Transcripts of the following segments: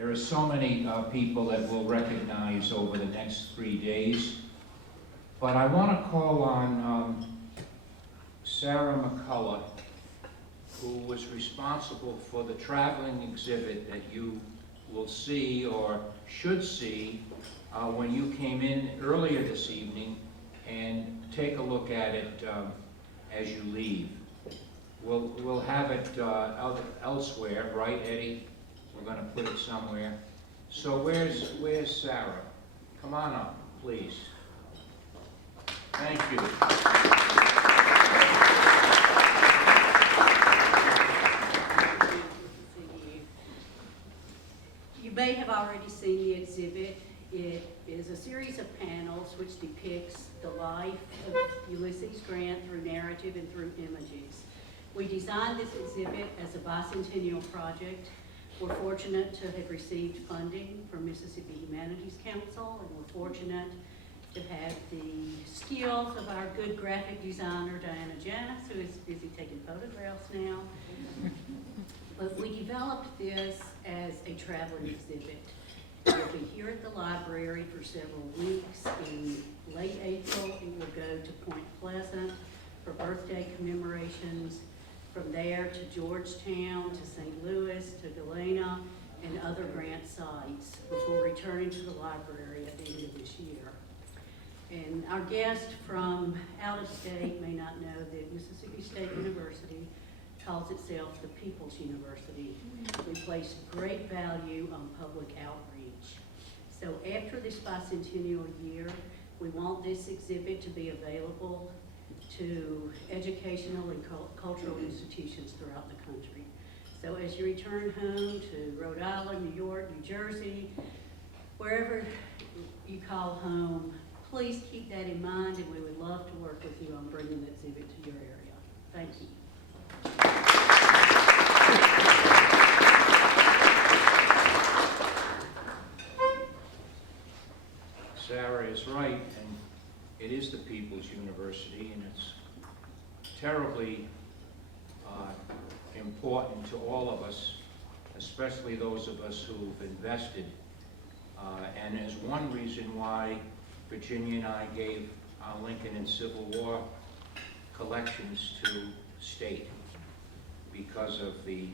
There are so many people that we'll recognize over the next 3 days, but I want to call on Sarah Mccullough, who was responsible for the traveling exhibit that you will see or should see when you came in earlier this evening, and take a look at it as you leave. We'll have it elsewhere, right, Eddie? We're going to put it somewhere. So where's Sarah? Come on up, please. Thank you. You may have already seen the exhibit. It is a series of panels which depicts the life of Ulysses Grant through narrative and through images. We designed this exhibit as a bicentennial project. We're fortunate to have received funding from Mississippi Humanities Council, and we're fortunate to have the skills of our good graphic designer, Diana Janis, who is busy taking photographs now. But we developed this as a traveling exhibit. It will be here at the library for several weeks. In late April, it will go to Point Pleasant for birthday commemorations. From there to Georgetown, to St. Louis, to Galena, and other grant sites before returning to the library at the end of this year. And our guest from out of state may not know that Mississippi State University calls itself the People's University. We place great value on public outreach. So after this bicentennial year, we want this exhibit to be available to educational and cultural institutions throughout the country. So as you return home to Rhode Island, New York, New Jersey, wherever you call home, please keep that in mind, and we would love to work with you on bringing the exhibit to your area. Thank you. Sarah is right, and it is the People's University, and it's terribly important to all of us, especially those of us who've invested, and is one reason why Virginia and I gave our Lincoln and Civil War collections to state, because of the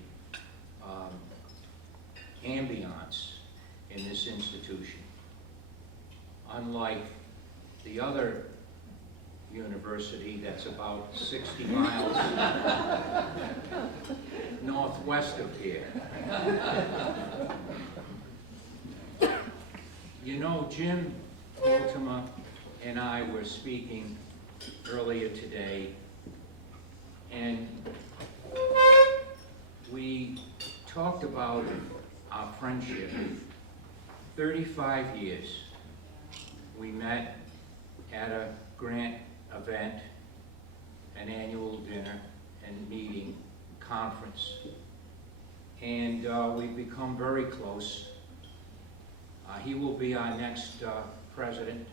ambiance in this institution. Unlike the other university that's about 60 miles northwest of here. You know, Jim Bultema and I were speaking earlier today, and we talked about our friendship. 35 years. We met at a Grant event, an annual dinner and meeting, conference. And we've become very close. He will be our next president,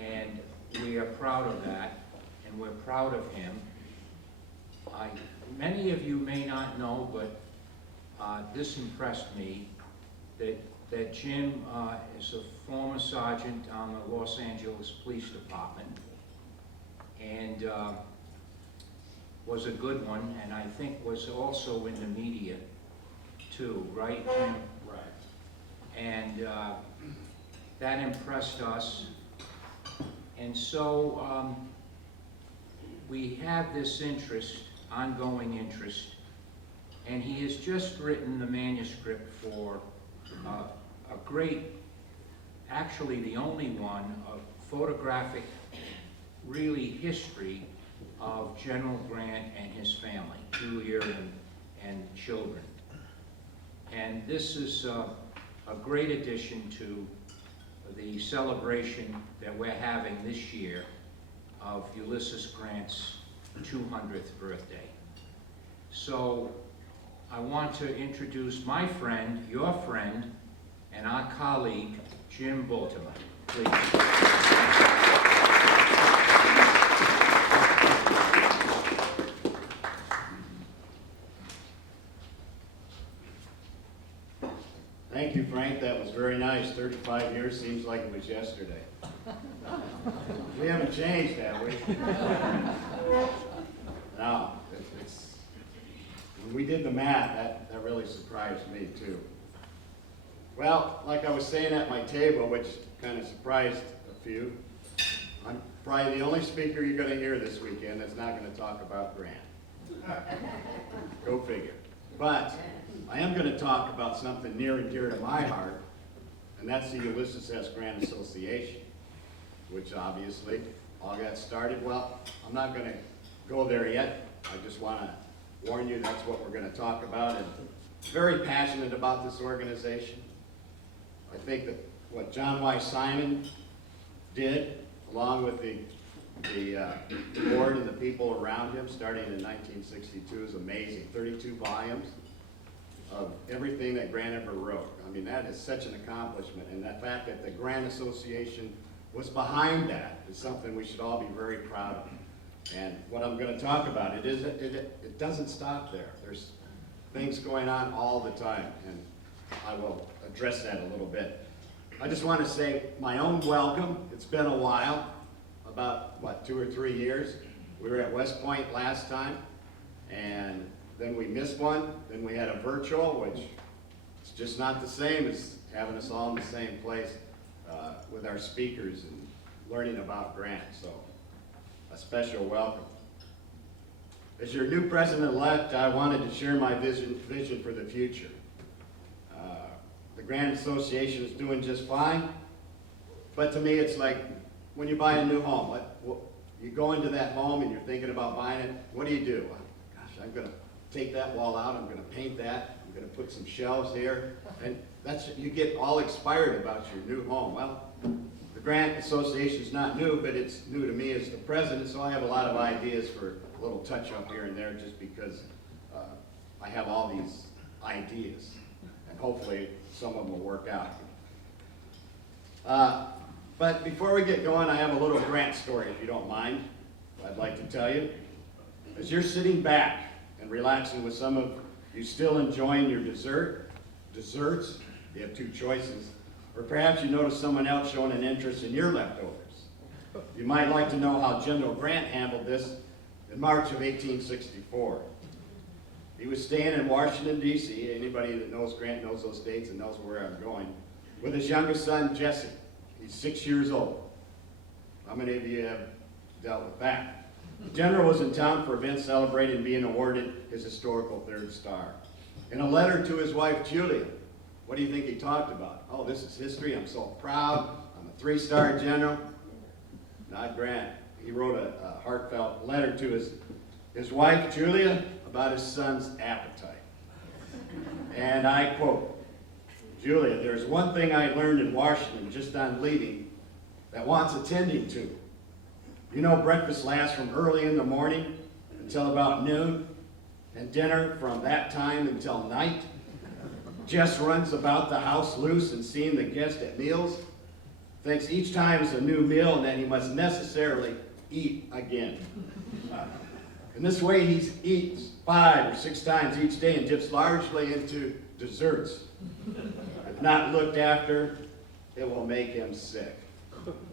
and we are proud of that, and we're proud of him. Many of you may not know, but this impressed me, that Jim is a former sergeant on the Los Angeles Police Department, and was a good one, and I think was also in the media too, right, Jim? Right. And that impressed us. And so we have this interest, ongoing interest, and he has just written the manuscript for a great, actually the only one, of photographic, really, history of General Grant and his family, Julia and children. And this is a great addition to the celebration that we're having this year of Ulysses Grant's 200th birthday. So I want to introduce my friend, your friend, and our colleague, Jim Bultema. Please. Thank you, Frank. That was very nice. 35 years seems like it was yesterday. We haven't changed, have we? No. When we did the math, that really surprised me, too. Well, like I was saying at my table, which kind of surprised a few, I'm probably the only speaker you're going to hear this weekend that's not going to talk about Grant. Go figure. But I am going to talk about something near and dear to my heart, and that's the Ulysses S. Grant Association, which obviously all got started. Well, I'm not going to go there yet. I just want to warn you that's what we're going to talk about, and very passionate about this organization. I think that what John Y. Simon did, along with the board and the people around him, starting in 1962, is amazing. 32 volumes of everything that Grant ever wrote. I mean, that is such an accomplishment, and the fact that the Grant Association was behind that is something we should all be very proud of. And what I'm going to talk about, it doesn't stop there. There's things going on all the time, and I will address that a little bit. I just want to say my own welcome. It's been a while, about, what, 2 or 3 years. We were at West Point last time, and then we missed one. Then we had a virtual, which is just not the same as having us all in the same place with our speakers and learning about Grant. So a special welcome. As your new president-elect, I wanted to share my vision for the future. The Grant Association is doing just fine, but to me it's like when you buy a new home. You go into that home and you're thinking about buying it, what do? Gosh, I'm going to take that wall out, I'm going to paint that, I'm going to put some shelves here, and you get all expired about your new home. Well, the Grant Association is not new, but it's new to me as the president, so I have a lot of ideas for a little touch-up here and there just because I have all these ideas, and hopefully some of them will work out. But before we get going, I have a little Grant story, if you don't mind, I'd like to tell you. As you're sitting back and relaxing with some of you still enjoying your desserts, you have 2 choices, or perhaps you notice someone else showing an interest in your leftovers. You might like to know how General Grant handled this in March of 1864. He was staying in Washington, D.C., anybody that knows Grant knows those dates and knows where I'm going, with his youngest son, Jesse. He's 6 years old. How many of you have dealt with that? The general was in town for events celebrating being awarded his historical 3rd star. In a letter to his wife, Julia, what do you think he talked about? Oh, this is history. I'm so proud. I'm a 3-star general. Not Grant. He wrote a heartfelt letter to his wife, Julia, about his son's appetite. And I quote, Julia, there's one thing I learned in Washington just on leaving that wants attending to. You know, breakfast lasts from early in the morning until about noon, and dinner from that time until night. Jess runs about the house loose and seeing the guest at meals, thinks each time is a new meal and that he must necessarily eat again. In this way, he eats 5 or 6 times each day and dips largely into desserts. If not looked after, it will make him sick.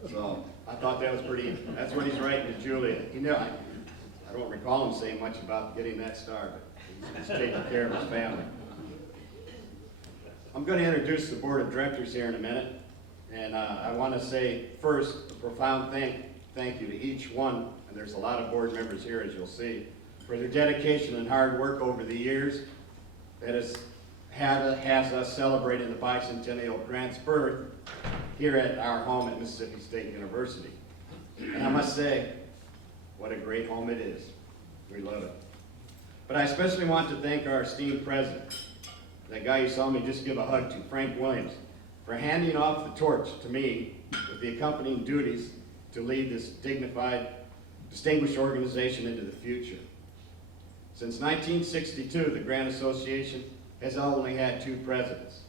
So I thought that was pretty, that's what he's writing to Julia. You know, I don't recall him saying much about getting that star, but he's taking care of his family. I'm going to introduce the board of directors here in a minute, and I want to say first a profound thank you to each one, and there's a lot of board members here as you'll see, for their dedication and hard work over the years that has us celebrating the bicentennial of Grant's birth here at our home at Mississippi State University. And I must say, what a great home it is. We love it. But I especially want to thank our esteemed president, that guy you saw me just give a hug to, Frank Williams, for handing off the torch to me with the accompanying duties to lead this dignified, distinguished organization into the future. Since 1962, the Grant Association has only had 2 presidents,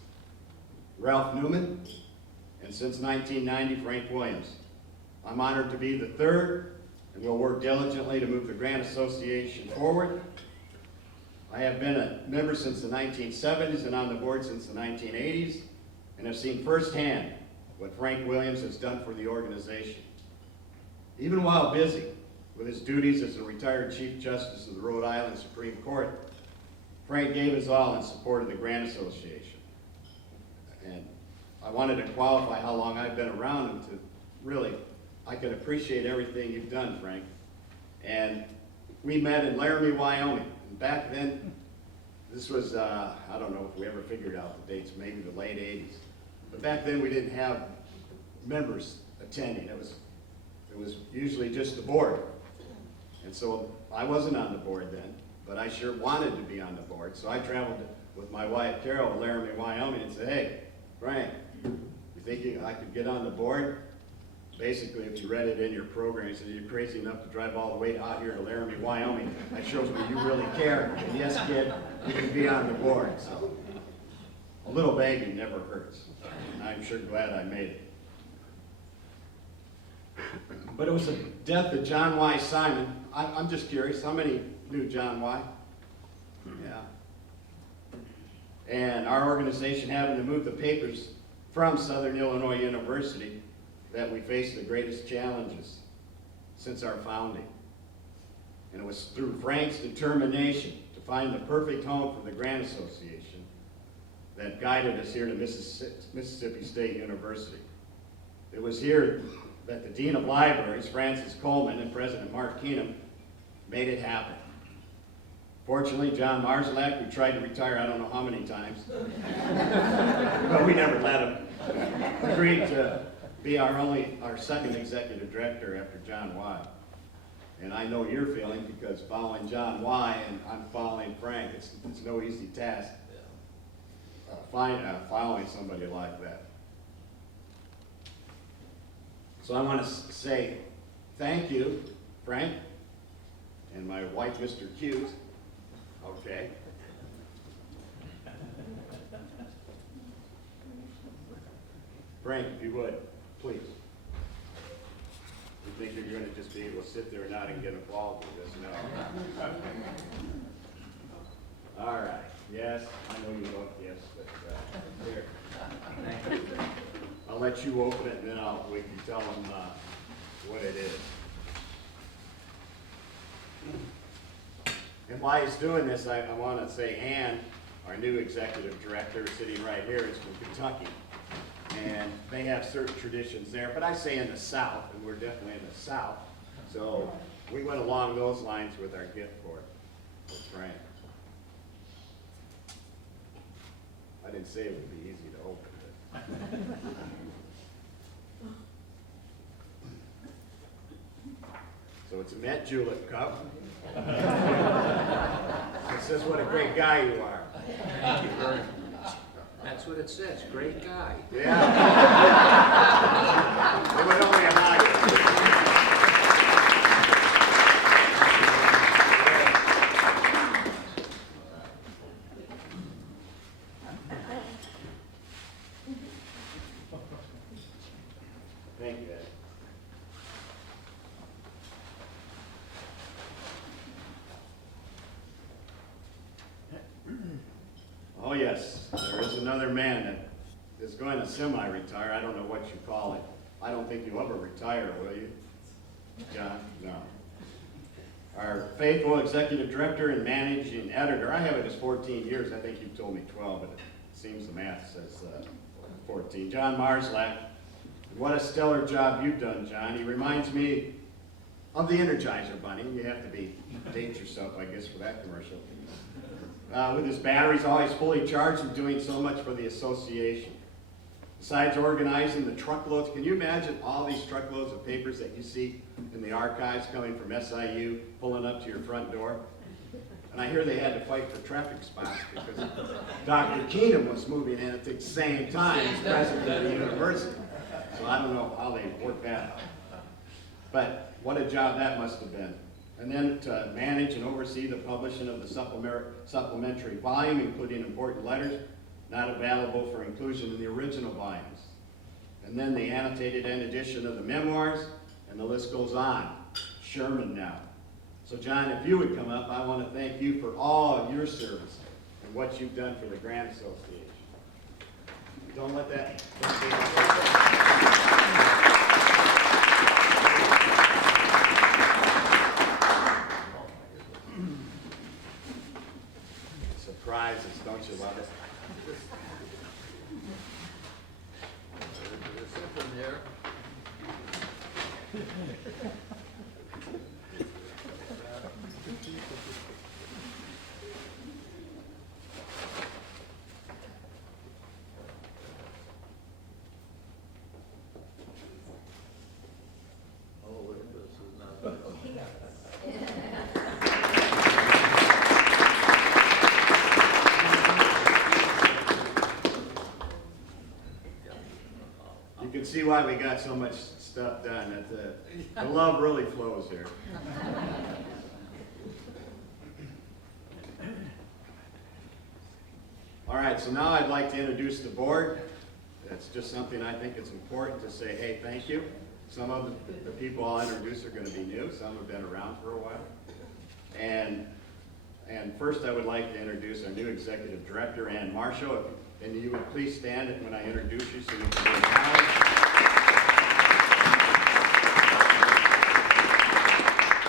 Ralph Newman, and since 1990, Frank Williams. I'm honored to be the 3rd, and will work diligently to move the Grant Association forward. I have been a member since the 1970s and on the board since the 1980s, and have seen firsthand what Frank Williams has done for the organization. Even while busy with his duties as a retired Chief Justice of the Rhode Island Supreme Court, Frank gave his all in support of the Grant Association. And I wanted to qualify how long I've been around him to really, I can appreciate everything you've done, Frank. And we met in Laramie, Wyoming. And back then, this was, I don't know if we ever figured out the dates, maybe the late 80s. But back then we didn't have members attending. It was usually just the board. And so I wasn't on the board then, but I sure wanted to be on the board. So I traveled with my wife Carol to Laramie, Wyoming and said, hey, Frank, you think I could get on the board? Basically, if you read it in your program, he said, you're crazy enough to drive all the way out here to Laramie, Wyoming. That shows me you really care. And yes, kid, you can be on the board. So a little begging never hurts. And I'm sure glad I made it. But it was the death of John Y. Simon. I'm just curious, how many knew John Y.? Yeah. And our organization having to move the papers from Southern Illinois University, that we faced the greatest challenges since our founding. And it was through Frank's determination to find the perfect home for the Grant Association that guided us here to Mississippi State University. It was here that the Dean of Libraries, Francis Coleman, and President Mark Keenum made it happen. Fortunately, John Marszalek, who tried to retire I don't know how many times, but we never let him, agreed to be our second executive director after John Y. And I know you're feeling, because following John Y. and I'm following Frank, it's no easy task following somebody like that. So I want to say thank you, Frank, and my wife, Mr. Hughes. Okay. Frank, if you would, please. You think you're going to just be able to sit there and not and get involved with this? No. All right. Yes, I know you look, yes, but here. Thank you. I'll let you open it, and then we can tell them what it is. And while he's doing this, I want to say Ann, our new executive director, sitting right here, is from Kentucky. And they have certain traditions there, but I say in the South, and we're definitely in the South. So we went along those lines with our gift for Frank. I didn't say it would be easy to open it. So it's a Met Julep cup. It says what a great guy you are. Thank you very much. That's what it says, great guy. Yeah. It would only allow you. Thank you, Ed. Oh yes, there is another man that is going to semi-retire. I don't know what you call it. I don't think you'll ever retire, will you? John? No. Our faithful executive director and managing editor, I have it as 14 years. I think you've told me 12, but it seems the math says 14. John Marszalek. What a stellar job you've done, John. He reminds me of the Energizer Bunny. You have to date yourself, I guess, for that commercial. With his batteries always fully charged and doing so much for the association. Besides organizing the truckloads, can you imagine all these truckloads of papers that you see in the archives coming from SIU, pulling up to your front door? And I hear they had to fight for traffic spots because Dr. Keenum was moving in at the same time as president of the university. So I don't know how they worked that out. But what a job that must have been. And then to manage and oversee the publishing of the supplementary volume, including important letters not available for inclusion in the original volumes. And then the annotated end edition of the Memoirs, and the list goes on. Sherman now. So John, if you would come up, I want to thank you for all of your service and what you've done for the Grant Association. Don't let that. Surprises, don't you love it? There's something there. Oh, look at this, is not. You can see why we got so much stuff done. The love really flows here. All right, so now I'd like to introduce the board. That's just something I think it's important to say, hey, thank you. Some of the people I'll introduce are going to be new. Some have been around for a while. And first I would like to introduce our new executive director, Ann Marshall. And you would please stand when I introduce you so you can be acknowledged.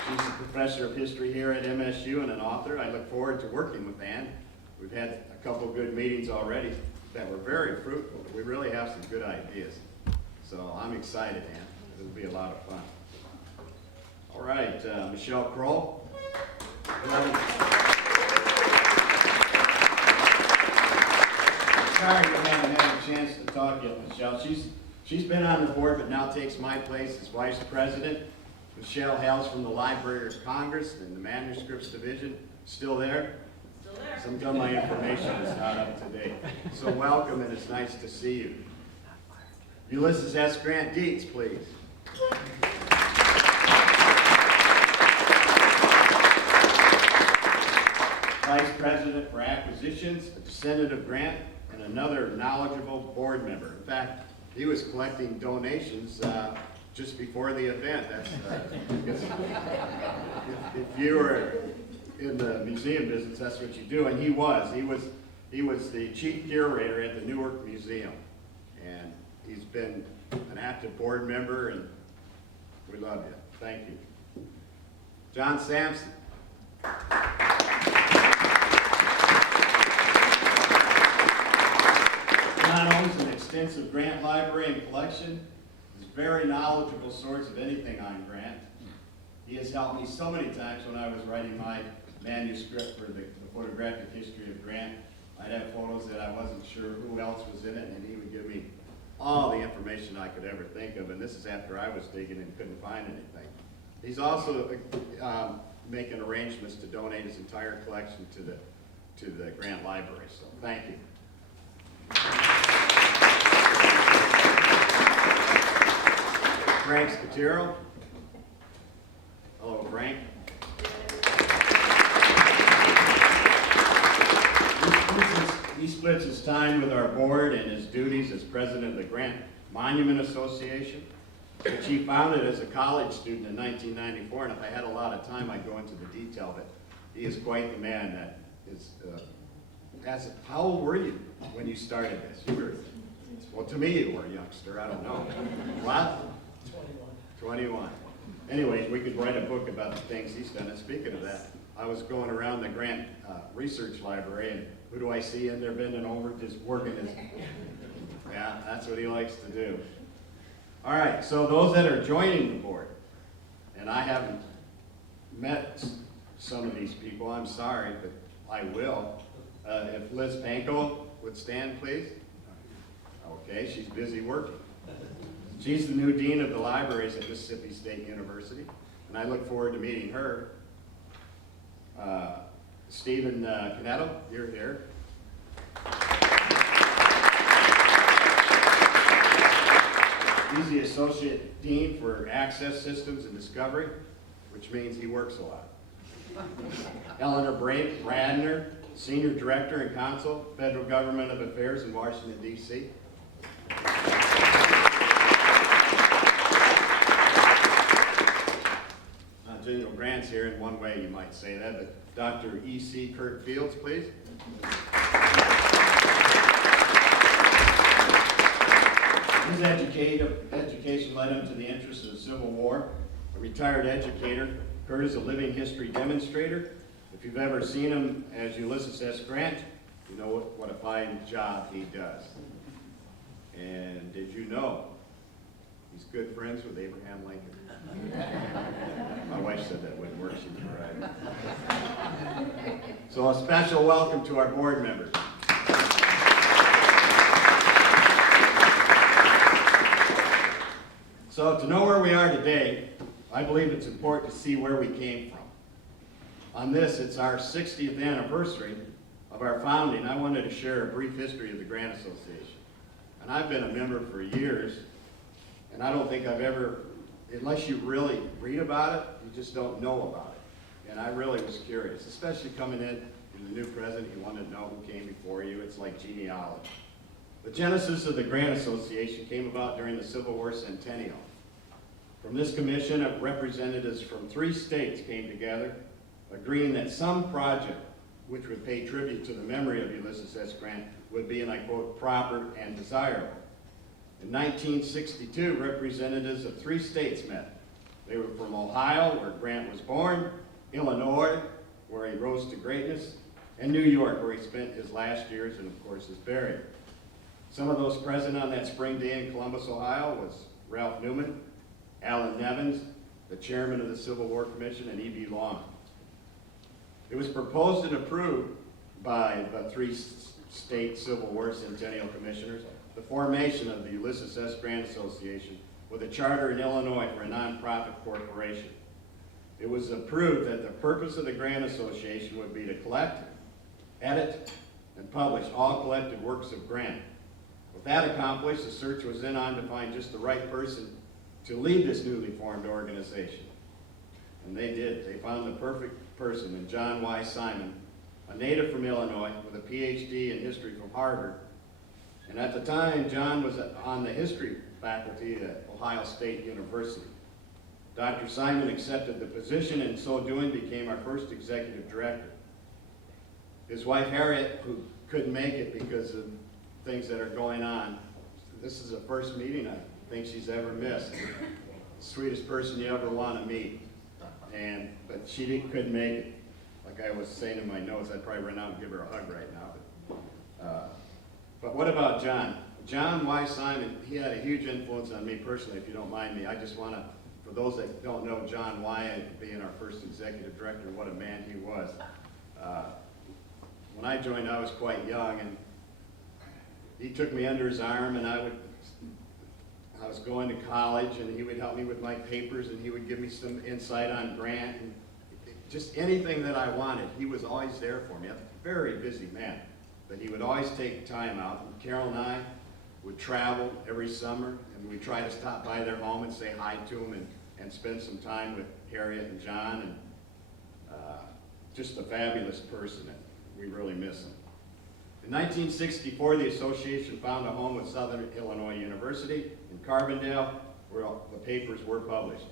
She's a professor of history here at MSU and an author. I look forward to working with Ann. We've had a couple good meetings already that were very fruitful. We really have some good ideas. So I'm excited, Ann. It'll be a lot of fun. All right, Michelle Kroll. Sorry you haven't had a chance to talk yet, Michelle. She's been on the board, but now takes my place as vice president. Michelle Hales from the Library of Congress and the Manuscripts Division. Still there? Still there. Some of my information is not up to date. So welcome, and it's nice to see you. Ulysses S. Grant Dietz, please. Vice President for Acquisitions, a descendant of Grant, and another knowledgeable board member. In fact, he was collecting donations just before the event. That's if you were in the museum business, that's what you do. And he was the chief curator at the Newark Museum, and he's been an active board member, and we love you. Thank you. John Sampson. John owns an extensive Grant library and collection. He's very knowledgeable source of anything on Grant. He has helped me so many times when I was writing my manuscript for the photographic history of Grant. I'd have photos that I wasn't sure who else was in it, and he would give me all the information I could ever think of, and this is after I was digging and couldn't find anything. He's also making arrangements to donate his entire collection to the Grant Library, so thank you. Frank Scatero. Hello, Frank. He splits his time with our board and his duties as president of the Grant Monument Association, which he founded as a college student in 1994. And if I had a lot of time, I'd go into the detail, but he is quite the man that is. How old were you when you started this? You were, well, to me, you were a youngster. I don't know. What? 21. Anyways, we could write a book about the things he's done. And speaking of that, I was going around the Grant Research Library, and who do I see in there bending over, just working his... Yeah, that's what he likes to do. All right, so those that are joining the board, and I haven't met some of these people, I'm sorry, but I will. If Liz Pankow would stand, please. Okay, she's busy working. She's the new dean of the libraries at Mississippi State University, and I look forward to meeting her. Stephen Canetto, you're here. He's the associate dean for access systems and discovery, which means he works a lot. Eleanor Bradner, senior director and counsel, Federal Government of Affairs in Washington, D.C. General Grant's here in one way, you might say that, but Dr. E.C. Kurt Fields, please. His education led him to the interest of the Civil War. A retired educator, Kurt is a living history demonstrator. If you've ever seen him as Ulysses S. Grant, you know what a fine job he does. And did you know he's good friends with Abraham Lincoln? My wife said that wouldn't work, she'd be right. So a special welcome to our board members. So to know where we are today, I believe it's important to see where we came from. On this, it's our 60th anniversary of our founding. I wanted to share a brief history of the Grant Association. And I've been a member for years, and I don't think I've ever, unless you really read about it, you just don't know about it. And I really was curious, especially coming in as the new president, you want to know who came before you. It's like genealogy. The genesis of the Grant Association came about during the Civil War Centennial. From this commission, representatives from 3 states came together, agreeing that some project which would pay tribute to the memory of Ulysses S. Grant would be, and I quote, proper and desirable. In 1962, representatives of 3 states met. They were from Ohio, where Grant was born, Illinois, where he rose to greatness, and New York, where he spent his last years and, of course, is buried. Some of those present on that spring day in Columbus, Ohio was Ralph Newman, Allen Nevins, the chairman of the Civil War Commission, and E.B. Long. It was proposed and approved by the 3 state Civil War Centennial Commissioners the formation of the Ulysses S. Grant Association with a charter in Illinois for a nonprofit corporation. It was approved that the purpose of the Grant Association would be to collect, edit, and publish all collected works of Grant. With that accomplished, the search was then on to find just the right person to lead this newly formed organization. And they did. They found the perfect person in John Y. Simon, a native from Illinois with a PhD in history from Harvard. And at the time, John was on the history faculty at Ohio State University. Dr. Simon accepted the position and in so doing became our first executive director. His wife Harriet, who couldn't make it because of things that are going on, this is the first meeting I think she's ever missed. The sweetest person you ever want to meet. But she couldn't make it. Like I was saying in my notes, I'd probably run out and give her a hug right now. But what about John? John Y. Simon, he had a huge influence on me personally, if you don't mind me. I just want to, for those that don't know John Y. being our first executive director, what a man he was. When I joined, I was quite young, and he took me under his arm, and I was going to college, and he would help me with my papers, and he would give me some insight on Grant, and just anything that I wanted. He was always there for me. A very busy man, but he would always take time out. And Carol and I would travel every summer, and we'd try to stop by their home and say hi to them and spend some time with Harriet and John, and just a fabulous person, and we really miss him. In 1964, the association found a home with Southern Illinois University in Carbondale, where the papers were published.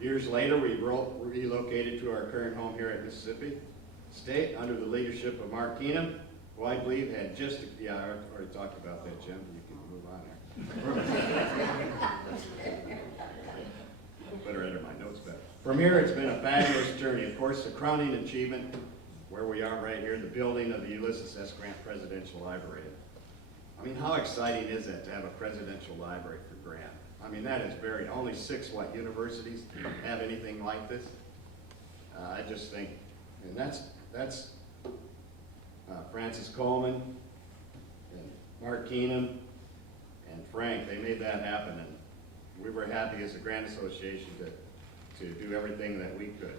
Years later, we relocated to our current home here at Mississippi State under the leadership of Mark Keenum, who I believe had just, I already talked about that, Jim, you can move on there. Better enter my notes better. From here, it's been a fabulous journey. Of course, the crowning achievement, where we are right here, the building of the Ulysses S. Grant Presidential Library. I mean, how exciting is it to have a presidential library for Grant? I mean, that is only 6, universities have anything like this? I just think, and that's Francis Coleman and Mark Keenum and Frank, they made that happen, and we were happy as a Grant Association to do everything that we could.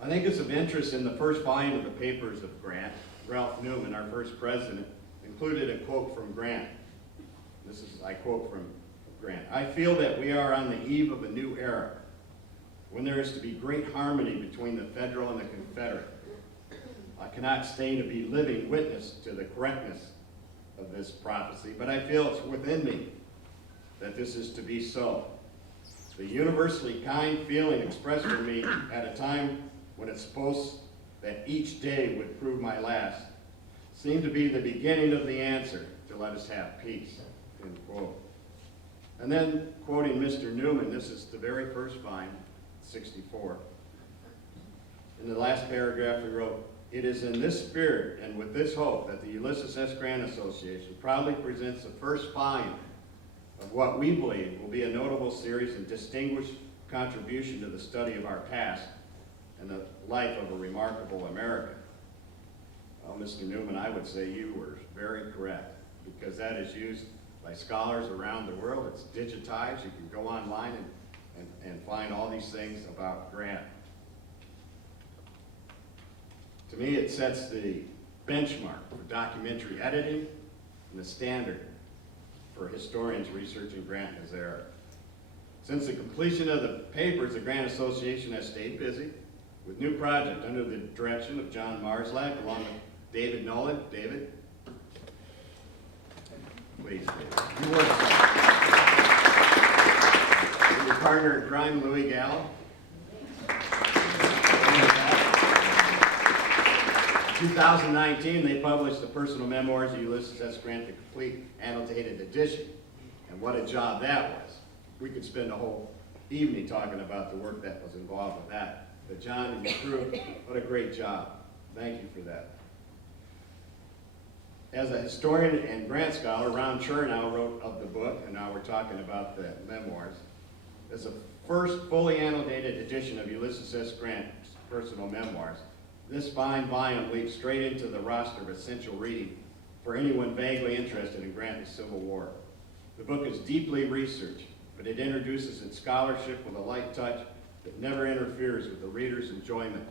I think it's of interest in the first volume of the papers of Grant, Ralph Newman, our first president, included a quote from Grant. I quote from Grant. "I feel that we are on the eve of a new era, when there is to be great harmony between the federal and the Confederate. I cannot stay to be living witness to the correctness of this prophecy, but I feel it's within me that this is to be so. The universally kind feeling expressed for me at a time when it's supposed that each day would prove my last seem to be the beginning of the answer to let us have peace, end quote. And then, quoting Mr. Newman, this is the very first line, 64. In the last paragraph he wrote, "It is in this spirit and with this hope that the Ulysses S. Grant Association proudly presents the first volume of what we believe will be a notable series and distinguished contribution to the study of our past and the life of a remarkable American." Well, Mr. Newman, I would say you were very correct, because that is used by scholars around the world. It's digitized. You can go online and find all these things about Grant. To me, it sets the benchmark for documentary editing and the standard for historians researching Grant in his era. Since the completion of the papers, the Grant Association has stayed busy with new projects under the direction of John Marslack, along with David Nolan. David? Please, David. You work. With your partner in crime, Louis Gallo. 2019, they published the personal memoirs of Ulysses S. Grant, the complete annotated edition. And what a job that was. We could spend a whole evening talking about the work that was involved with that. But John and your crew, what a great job. Thank you for that. As a historian and Grant scholar, Ron Chernow wrote of the book, and now we're talking about the memoirs, as the first fully annotated edition of Ulysses S. Grant's personal memoirs. This fine volume leads straight into the roster of essential reading for anyone vaguely interested in Grant and the Civil War. The book is deeply researched, but it introduces its scholarship with a light touch that never interferes with the reader's enjoyment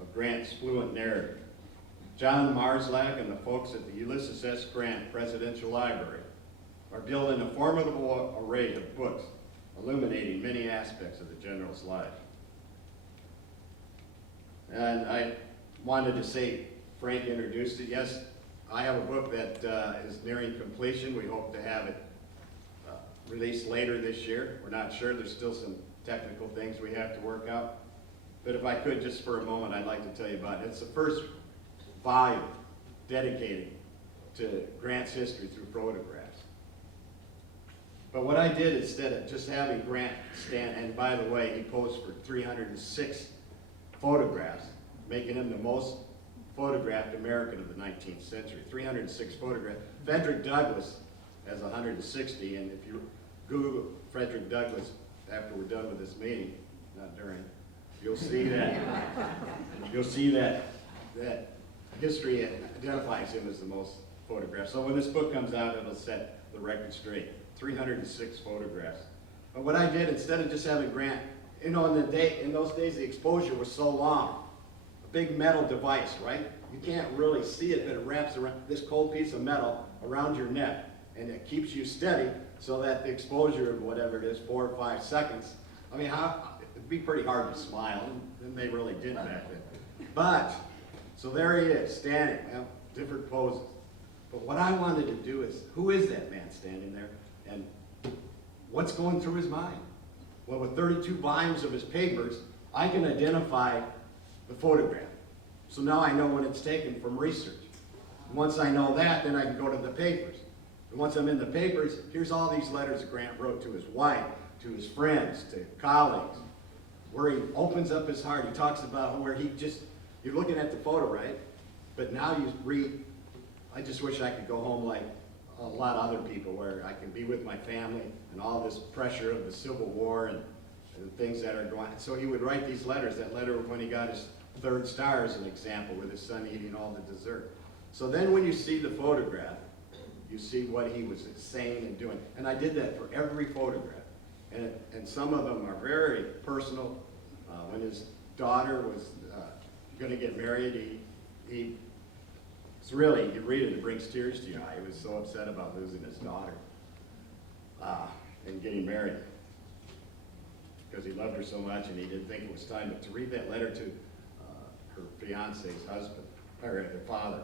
of Grant's fluent narrative. John Marslack and the folks at the Ulysses S. Grant Presidential Library are building a formidable array of books illuminating many aspects of the general's life. And I wanted to say, Frank introduced it. Yes, I have a book that is nearing completion. We hope to have it released later this year. We're not sure. There's still some technical things we have to work out. But if I could, just for a moment, I'd like to tell you about it. It's the first volume dedicated to Grant's history through photographs. But what I did, instead of just having Grant stand, and by the way, he posed for 306 photographs, making him the most photographed American of the 19th century. 306 photographs. Frederick Douglass has 160, and if you Google Frederick Douglass after we're done with this meeting, not during, you'll see that history identifies him as the most photographed. So when this book comes out, it'll set the record straight. 306 photographs. But what I did, instead of just having Grant, you know, in those days the exposure was so long. A big metal device, right? You can't really see it, but it wraps around this cold piece of metal around your neck, and it keeps you steady so that the exposure of whatever it is, 4 or 5 seconds, I mean, it'd be pretty hard to smile, and they really did back then. But, so there he is, standing, different poses. But what I wanted to do is, who is that man standing there? And what's going through his mind? Well, with 32 volumes of his papers, I can identify the photograph. So now I know when it's taken from research. And once I know that, then I can go to the papers. And once I'm in the papers, here's all these letters that Grant wrote to his wife, to his friends, to colleagues, where he opens up his heart. He talks about where he just, you're looking at the photo, right? But now you read, I just wish I could go home like a lot of other people, where I can be with my family and all this pressure of the Civil War and things that are going on. So he would write these letters. That letter when he got his 3rd star is an example, with his son eating all the dessert. So then when you see the photograph, you see what he was saying and doing. And I did that for every photograph. And some of them are very personal. When his daughter was going to get married, it's really, you read it, it brings tears to your eye. He was so upset about losing his daughter and getting married, because he loved her so much and he didn't think it was time. But to read that letter to her fiance's husband, or her father.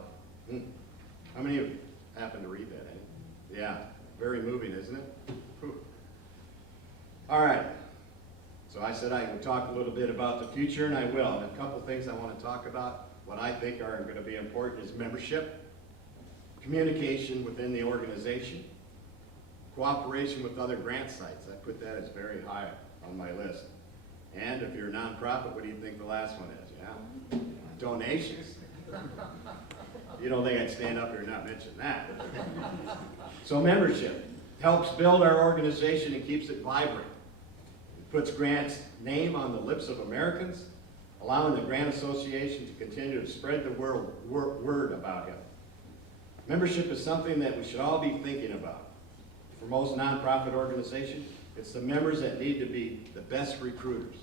How many of you happen to read that, eh? Yeah, very moving, isn't it? Whew. All right, so I said I would talk a little bit about the future, and I will. And a couple things I want to talk about, what I think are going to be important, is membership communication within the organization, cooperation with other grant sites. I put that as very high on my list. And if you're a nonprofit, what do you think the last one is? Yeah? Donations. You don't think I'd stand up here and not mention that. So membership helps build our organization and keeps it vibrant. It puts Grant's name on the lips of Americans, allowing the Grant Association to continue to spread the word about him. Membership is something that we should all be thinking about. For most nonprofit organizations, it's the members that need to be the best recruiters.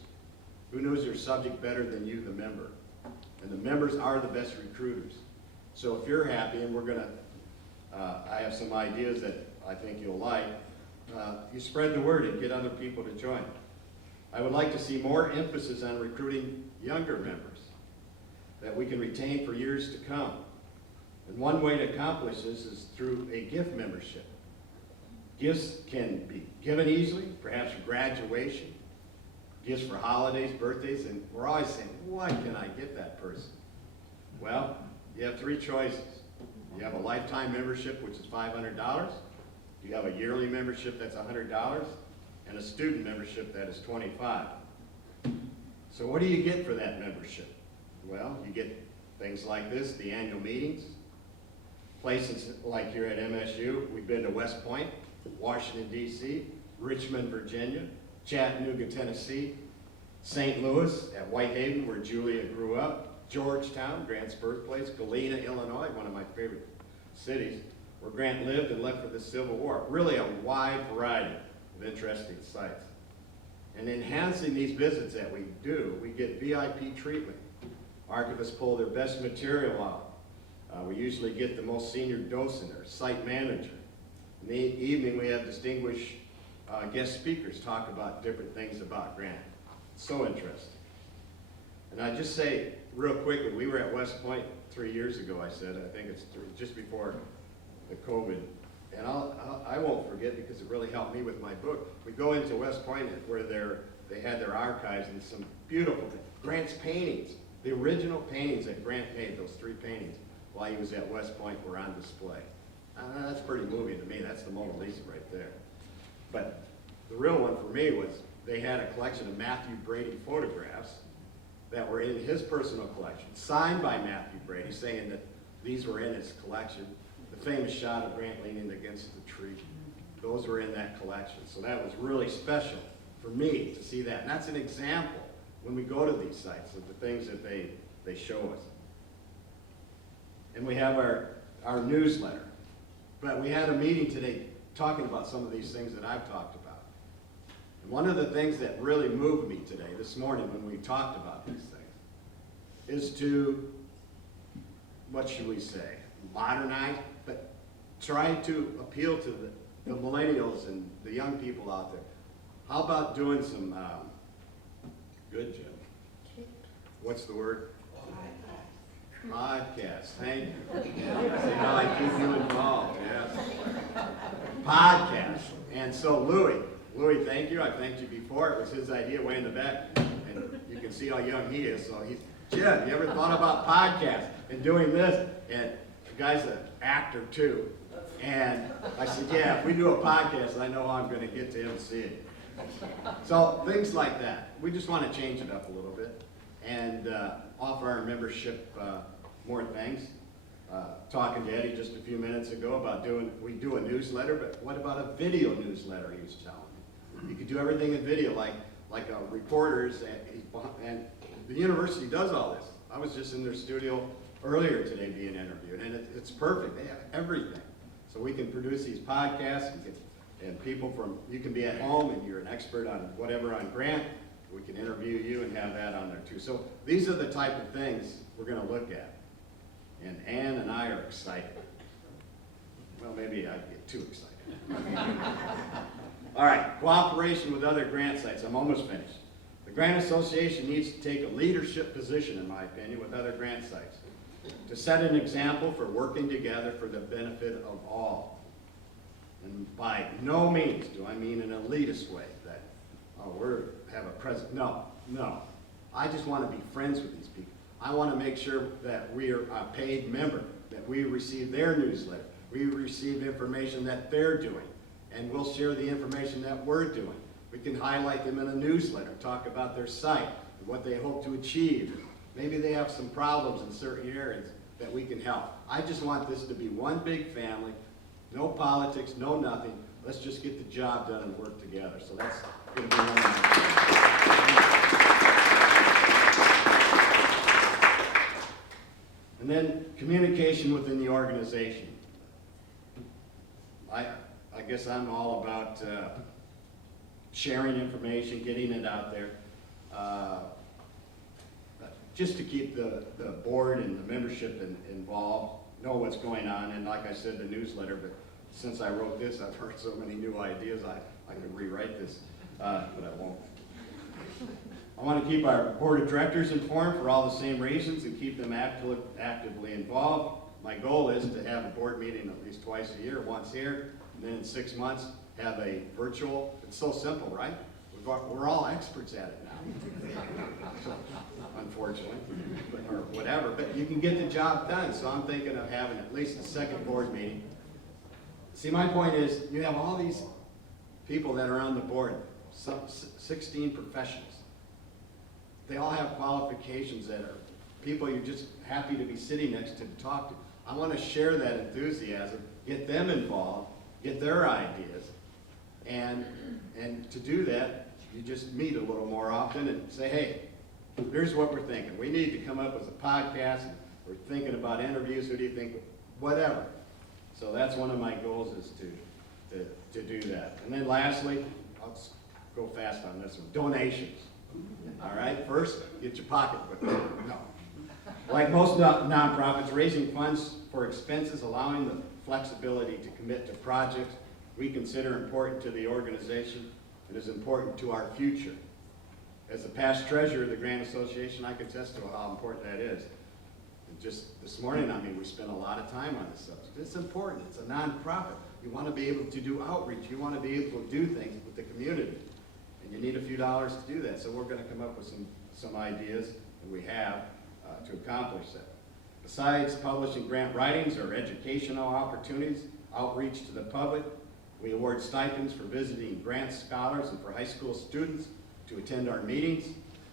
Who knows your subject better than you, the member? And the members are the best recruiters. So if you're happy, and I have some ideas that I think you'll like, you spread the word and get other people to join. I would like to see more emphasis on recruiting younger members that we can retain for years to come. And one way to accomplish this is through a gift membership. Gifts can be given easily, perhaps for graduation, gifts for holidays, birthdays, and we're always saying, what can I get that person? Well, you have three choices. You have a lifetime membership, which is $500. You have a yearly membership, that's $100, and a student membership, that is $25. So what do you get for that membership? Well, you get things like this, the annual meetings, places like here at MSU. We've been to West Point, Washington, D.C., Richmond, Virginia, Chattanooga, Tennessee, St. Louis, at Whitehaven, where Julia grew up, Georgetown, Grant's birthplace, Galena, Illinois, one of my favorite cities, where Grant lived and left for the Civil War. Really a wide variety of interesting sites. And enhancing these visits that we do, we get VIP treatment. Archivists pull their best material out. We usually get the most senior docent or site manager. In the evening, we have distinguished guest speakers talk about different things about Grant. So interesting. And I just say real quickly, we were at West Point 3 years ago, I said. I think it's just before the COVID. And I won't forget because it really helped me with my book. We go into West Point where they had their archives and some beautiful things. Grant's paintings, the original paintings that Grant made, those 3 paintings, while he was at West Point were on display. That's pretty moving to me. That's the Mona Lisa right there. But the real one for me was they had a collection of Matthew Brady photographs that were in his personal collection, signed by Matthew Brady, saying that these were in his collection. The famous shot of Grant leaning against the tree, those were in that collection. So that was really special for me to see that. And that's an example when we go to these sites of the things that they show us. And we have our newsletter. But we had a meeting today talking about some of these things that I've talked about. And one of the things that really moved me today, this morning, when we talked about these things, is to, what should we say, modernize, but try to appeal to the millennials and the young people out there. How about doing some, good, Jim. What's the word? Podcast, thank you. See how I keep you involved, yes. Podcast. And so Louis, thank you. I thanked you before. It was his idea way in the back. And you can see how young he is. So he's, Jim, you ever thought about podcasts and doing this? And the guy's an actor too. And I said, yeah, if we do a podcast, I know how I'm going to get to him and see it. So things like that. We just want to change it up a little bit and offer our membership more things. Talking to Eddie just a few minutes ago about we do a newsletter, but what about a video newsletter, he was telling me. You could do everything in video, like reporters, and the university does all this. I was just in their studio earlier today being interviewed, and it's perfect. They have everything. So we can produce these podcasts, and people you can be at home and you're an expert on whatever on Grant, we can interview you and have that on there too. So these are the type of things we're going to look at. And Ann and I are excited. Well, maybe I'd get too excited. All right, cooperation with other grant sites. I'm almost finished. The Grant Association needs to take a leadership position, in my opinion, with other grant sites to set an example for working together for the benefit of all. And by no means do I mean an elitist way that, have a president. No. I just want to be friends with these people. I want to make sure that we are a paid member, that we receive their newsletter, We receive information that they're doing, and we'll share the information that we're doing. We can highlight them in a newsletter, talk about their site, and what they hope to achieve. Maybe they have some problems in certain areas that we can help. I just want this to be one big family, no politics, no nothing. Let's just get the job done and work together. So that's going to be one of my. And then communication within the organization. I guess I'm all about sharing information, getting it out there, just to keep the board and the membership involved, know what's going on, and like I said, the newsletter, but since I wrote this, I've heard so many new ideas, I could rewrite this, but I won't. I want to keep our board of directors informed for all the same reasons and keep them actively involved. My goal is to have a board meeting at least twice a year, once here, and then in 6 months, have a virtual. It's so simple, right? We're all experts at it now, unfortunately, or whatever, but you can get the job done. So I'm thinking of having at least a second board meeting. See, my point is, you have all these people that are on the board, 16 professionals. They all have qualifications that are people you're just happy to be sitting next to talk to. I want to share that enthusiasm, get them involved, get their ideas, and to do that, you just meet a little more often and say, hey, here's what we're thinking. We need to come up with a podcast. We're thinking about interviews. Who do you think? Whatever. So that's one of my goals is to do that. And then lastly, I'll just go fast on this one, donations. All right, first, get your pocketbook. No. Like most nonprofits, raising funds for expenses, allowing the flexibility to commit to projects we consider important to the organization and is important to our future. As the past treasurer of the Grant Association, I can attest to how important that is. And just this morning, I mean, we spent a lot of time on this subject. It's important. It's a nonprofit. You want to be able to do outreach. You want to be able to do things with the community. And you need a few dollars to do that. So we're going to come up with some ideas, and we have, to accomplish that. Besides publishing grant writings or educational opportunities, outreach to the public, we award stipends for visiting grant scholars and for high school students to attend our meetings.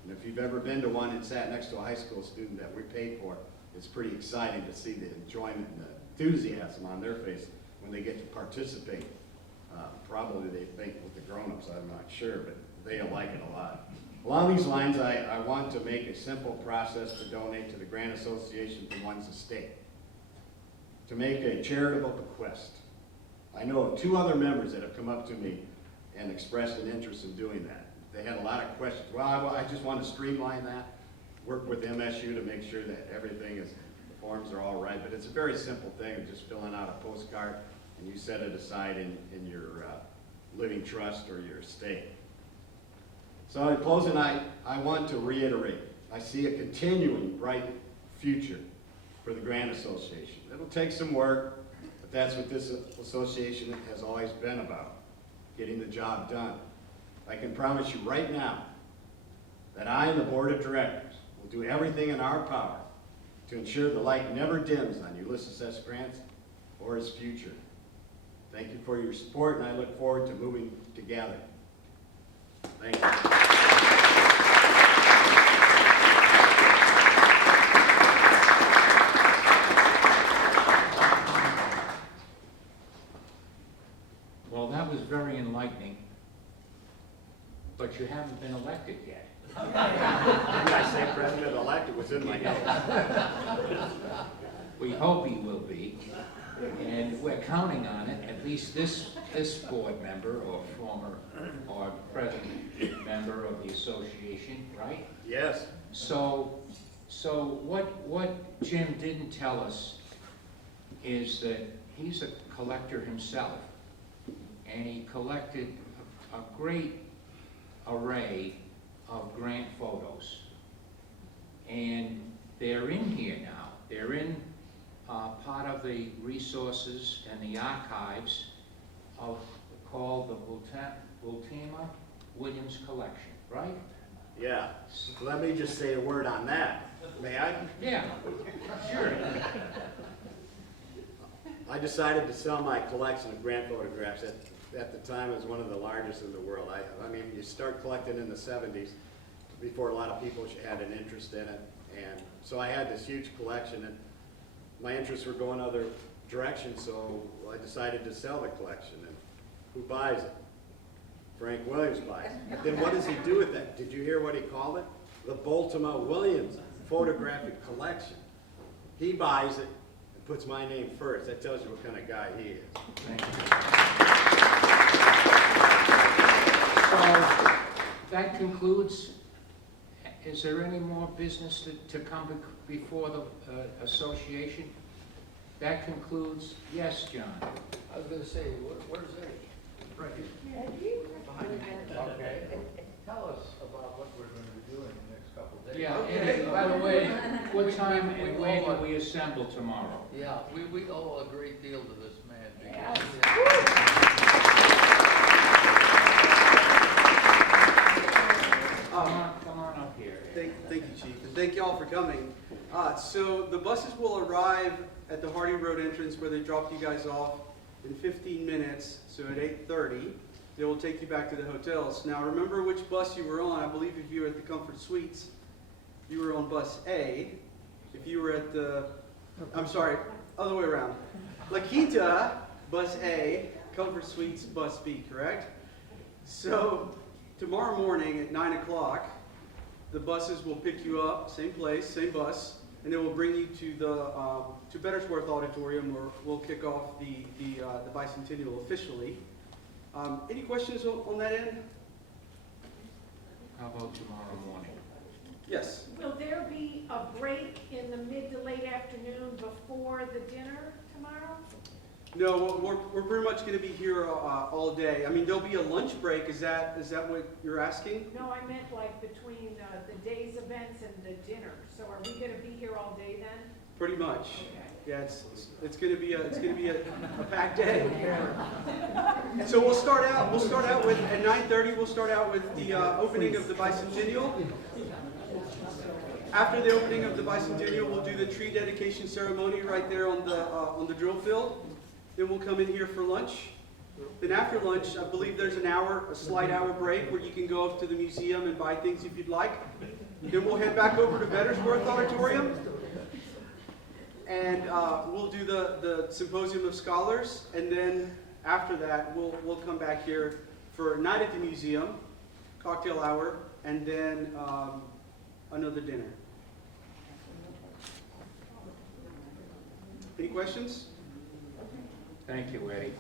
And if you've ever been to one and sat next to a high school student that we paid for, it's pretty exciting to see the enjoyment and the enthusiasm on their face when they get to participate. Probably they think with the grown-ups, I'm not sure, but they'll like it a lot. Along these lines, I want to make a simple process to donate to the Grant Association from one's estate, to make a charitable bequest. I know of 2 other members that have come up to me and expressed an interest in doing that. They had a lot of questions. Well, I just want to streamline that, work with MSU to make sure that everything is, the forms are all right, but it's a very simple thing of just filling out a postcard and you set it aside in your living trust or your estate. So in closing, I want to reiterate, I see a continuing bright future for the Grant Association. It'll take some work, but that's what this association has always been about, getting the job done. I can promise you right now that I and the board of directors will do everything in our power to ensure the light never dims on Ulysses S. Grant or his future. Thank you for your support, and I look forward to moving together. Thank you. Well, that was very enlightening, but you haven't been elected yet. I say president-elect, it was in my notes. We hope he will be, and we're counting on it, at least this board member or former or present member of the association, right? Yes. So what Jim didn't tell us is that he's a collector himself, and he collected a great array of grant photos. And they're in here now. They're in part of the resources and the archives of called the Bultema Williams Collection, right? Yeah. Let me just say a word on that. May I? Yeah, sure. I decided to sell my collection of Grant photographs. At the time, it was one of the largest in the world. I mean, you start collecting in the 70s before a lot of people had an interest in it. And so I had this huge collection, and my interests were going other directions, so I decided to sell the collection. And who buys it? Frank Williams buys it. But then what does he do with that? Did you hear what he called it? The Bultema Williams Photographic Collection. He buys it and puts my name first. That tells you what kind of guy he is. Thank you. So that concludes. Is there any more business to come before the association? That concludes. Yes, John. I was gonna say, where's Eddie? Right here. Behind you. Okay. Tell us about what we're gonna be doing in the next couple of days. Yeah, Okay. and by the way, what time and where do we assemble tomorrow? Yeah, we owe a great deal to this man. Yes. Come on up here. Thank you, Chief, and thank you all for coming. So the buses will arrive at the Hardy Road entrance where they dropped you guys off in 15 minutes, so at 8:30. They will take you back to the hotels. Now remember which bus you were on. I believe if you were at the Comfort Suites, you were on bus A. If you were at the, I'm sorry, other way around. La Quinta, bus A, Comfort Suites, bus B, correct? So tomorrow morning at 9 o'clock, the buses will pick you up, same place, same bus, and they will bring you to the to Bettersworth Auditorium, where we'll kick off the Bicentennial officially. Any questions on that end? How about tomorrow morning? Yes. Will there be a break in the mid to late afternoon before the dinner tomorrow? No, we're pretty much going to be here all day. I mean, there'll be a lunch break. Is that what you're asking? No, I meant like between the day's events and the dinner. So are we going to be here all day then? Pretty much. Okay. Yeah, it's going to be a packed day. So we'll start out with at 9:30. We'll start out with the opening of the Bicentennial. After the opening of the Bicentennial, we'll do the tree dedication ceremony right there on the drill field. Then we'll come in here for lunch. Then after lunch, I believe there's a slight hour break where you can go up to the museum and buy things if you'd like. Then we'll head back over to Bettersworth Auditorium. And we'll do the Symposium of Scholars. And then after that, we'll come back here for night at the museum, cocktail hour, and then another dinner. Any questions? Thank you, Eddie.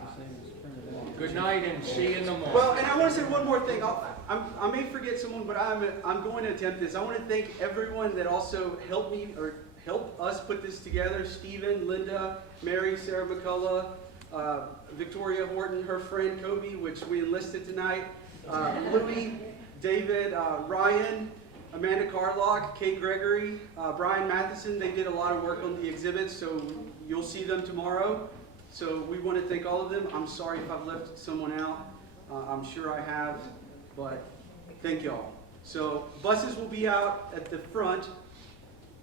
Good night and see you in the morning. Well, and I want to say one more thing. I may forget someone, but I'm going to attempt this. I want to thank everyone that also helped me or helped us put this together. Stephen, Linda, Mary, Sarah McCullough, Victoria Horton, her friend Kobe, which we enlisted tonight, Louie, David, Ryan, Amanda Carlock, Kate Gregory, Brian Matheson. They did a lot of work on the exhibits, so you'll see them tomorrow. So we want to thank all of them. I'm sorry if I've left someone out. I'm sure I have, but thank y'all. So buses will be out at the front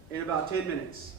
in about 10 minutes.